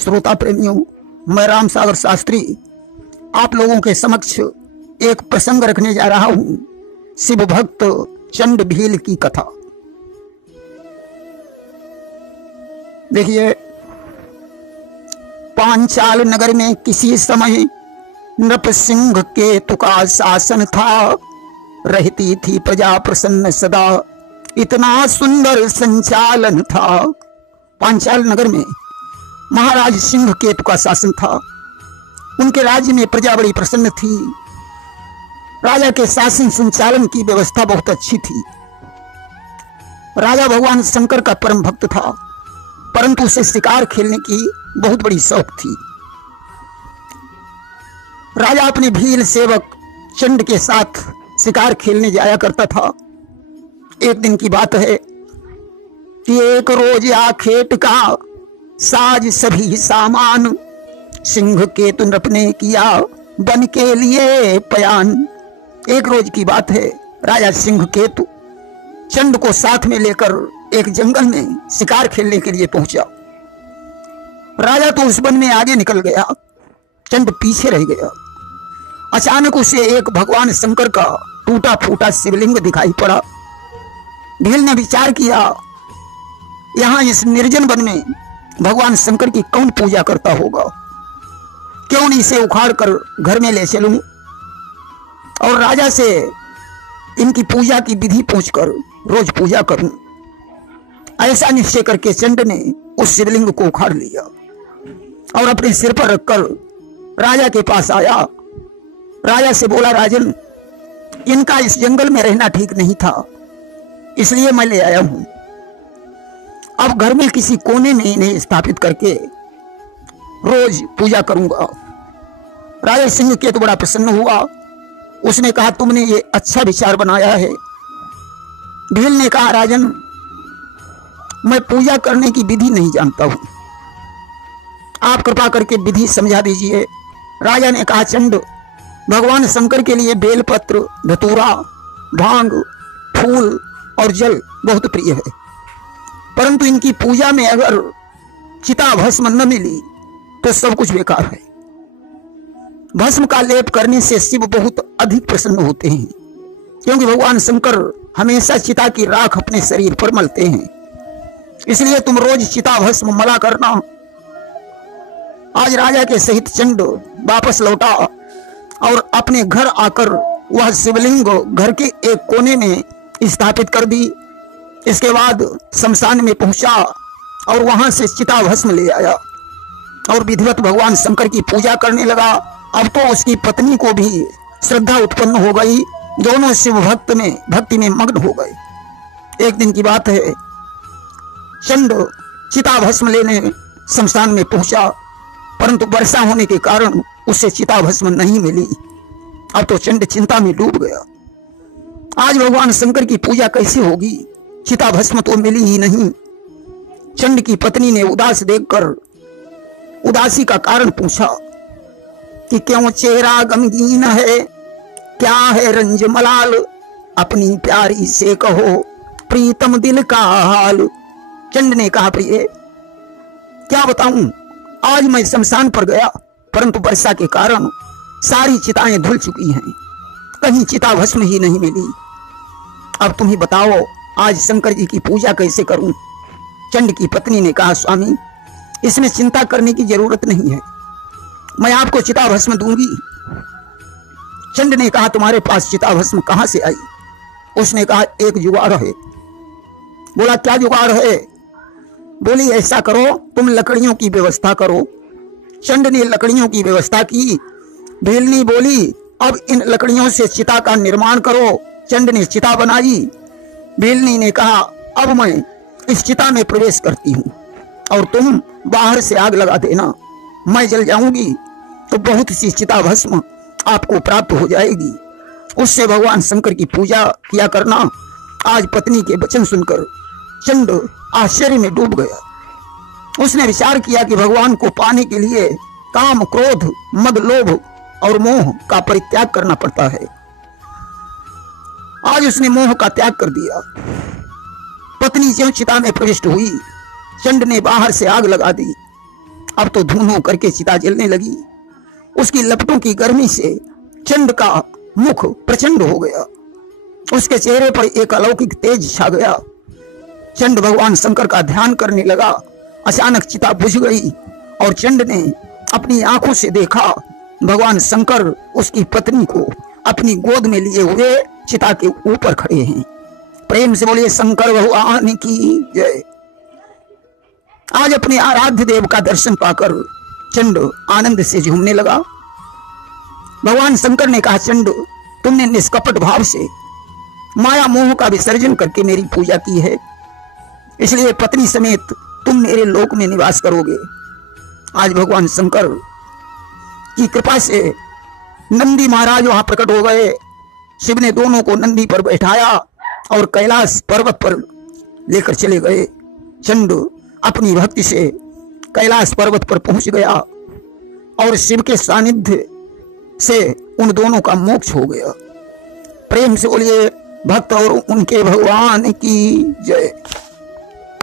श्रोता प्रेमियों, मैं राम सागर शास्त्री आप लोगों के समक्ष एक प्रसंग रखने जा रहा हूं। शिव भक्त चंड भील की कथा। देखिए, पांचाल नगर में किसी समय नृपसिंह केतु का शासन था। रहती थी प्रजा प्रसन्न सदा, इतना सुंदर संचालन था। पांचाल नगर में महाराज सिंह केतु का शासन था। उनके राज्य में प्रजा बड़ी प्रसन्न थी। राजा के शासन संचालन की व्यवस्था बहुत अच्छी थी। राजा भगवान शंकर का परम भक्त था, परंतु उसे शिकार खेलने की बहुत बड़ी शौक थी। राजा अपने भील सेवक चंड के साथ शिकार खेलने जाया करता था। एक दिन की बात है कि एक रोज आखेट का साज सभी सामान, सिंह केतु नृप ने किया बन के लिए पयान। एक रोज की बात है, राजा सिंह केतु चंड को साथ में लेकर एक जंगल में शिकार खेलने के लिए पहुंचा। राजा तो उस वन में आगे निकल गया, चंड पीछे रह गया। अचानक उसे एक भगवान शंकर का टूटा फूटा शिवलिंग दिखाई पड़ा। भील ने विचार किया, यहां इस निर्जन वन में भगवान शंकर की कौन पूजा करता होगा, क्यों नहीं इसे उखाड़ कर घर में ले चलूं और राजा से इनकी पूजा की विधि पूछकर रोज पूजा करूं। ऐसा निश्चय करके चंड ने उस शिवलिंग को उखाड़ लिया और अपने सिर पर रखकर राजा के पास आया। राजा से बोला, राजन, इनका इस जंगल में रहना ठीक नहीं था, इसलिए मैं ले आया हूं। अब घर में किसी कोने में इन्हें स्थापित करके रोज पूजा करूंगा। राजा सिंह केतु तो बड़ा प्रसन्न हुआ। उसने कहा, तुमने ये अच्छा विचार बनाया है। भील ने कहा, राजन, मैं पूजा करने की विधि नहीं जानता हूं, आप कृपा करके विधि समझा दीजिए। राजा ने कहा, चंड, भगवान शंकर के लिए बेलपत्र, धतूरा, भांग, फूल और जल बहुत प्रिय है, परंतु इनकी पूजा में अगर चिता भस्म न मिली तो सब कुछ बेकार है। भस्म का लेप करने से शिव बहुत अधिक प्रसन्न होते हैं, क्योंकि भगवान शंकर हमेशा चिता की राख अपने शरीर पर मलते हैं। इसलिए तुम रोज चिता भस्म मला करना। आज राजा के सहित चंड वापस लौटा और अपने घर आकर वह शिवलिंग घर के एक कोने में स्थापित कर दी। इसके बाद शमशान में पहुंचा और वहां से चिता भस्म ले आया और विधिवत भगवान शंकर की पूजा करने लगा। अब तो उसकी पत्नी को भी श्रद्धा उत्पन्न हो गई। दोनों शिव भक्ति में मग्न हो गए। एक दिन की बात है, चंड चिता भस्म लेने शमशान में पहुंचा, परंतु वर्षा होने के कारण उसे चिता भस्म नहीं मिली। अब तो चंड चिंता में डूब गया। आज भगवान शंकर की पूजा कैसे होगी, चिता भस्म तो मिली ही नहीं। चंड की पत्नी ने उदास देखकर उदासी का कारण पूछा कि क्यों चेहरा गमगीन है, क्या है रंज मलाल, अपनी प्यारी से कहो प्रीतम दिल का हाल। चंड ने कहा, प्रिय, क्या बताऊं, आज मैं शमशान पर गया, परंतु वर्षा के कारण सारी चिताएं धुल चुकी हैं, कहीं चिता भस्म ही नहीं मिली। अब तुम ही बताओ, आज शंकर जी की पूजा कैसे करूं। चंड की पत्नी ने कहा, स्वामी, इसमें चिंता करने की जरूरत नहीं है, मैं आपको चिता भस्म दूंगी। चंड ने कहा, तुम्हारे पास चिता भस्म कहां से आई। उसने कहा, एक जुगाड़ है। बोला, क्या जुगाड़ है। बोली, ऐसा करो, तुम लकड़ियों की व्यवस्था करो। चंड ने लकड़ियों की व्यवस्था की। भीलनी बोली, अब इन लकड़ियों से चिता का निर्माण करो। चंड ने चिता बनाई। भीलनी ने कहा, अब मैं इस चिता में प्रवेश करती हूं और तुम बाहर से आग लगा देना। मैं जल जाऊंगी तो बहुत सी चिता भस्म आपको प्राप्त हो जाएगी, उससे भगवान शंकर की पूजा किया करना। आज पत्नी के वचन सुनकर चंड आश्चर्य में डूब गया। उसने विचार किया कि भगवान को पाने के लिए काम, क्रोध, मद, लोभ और मोह का परित्याग करना पड़ता है। आज उसने मोह का त्याग कर दिया। पत्नी ज्यों चिता में प्रविष्ट हुई, चंड ने बाहर से आग लगा दी। अब तो धुआं करके चिता जलने लगी। उसकी लपटों की गर्मी से चंड का मुख प्रचंड हो गया। उसके चेहरे पर एक अलौकिक तेज छा गया। चंड भगवान शंकर का ध्यान करने लगा। अचानक चिता बुझ गई और चंड ने अपनी आंखों से देखा भगवान शंकर उसकी पत्नी को अपनी गोद में लिए हुए चिता के ऊपर खड़े हैं। प्रेम से बोलिए शंकर भगवान की जय। आज अपने आराध्य देव का दर्शन पाकर चंड आनंद से झूमने लगा। भगवान शंकर ने कहा, चंड, तुमने निष्कपट भाव से माया मोह का विसर्जन करके मेरी पूजा की है, इसलिए पत्नी समेत तुम मेरे लोक में निवास करोगे। आज भगवान शंकर की कृपा से नंदी महाराज वहां प्रकट हो गए। शिव ने दोनों को नंदी पर बैठाया और कैलाश पर्वत पर लेकर चले गए। चंड अपनी भक्ति से कैलाश पर्वत पर पहुंच गया और शिव के सानिध्य से उन दोनों का मोक्ष हो गया। प्रेम से बोलिए भक्त और उनके भगवान की जय।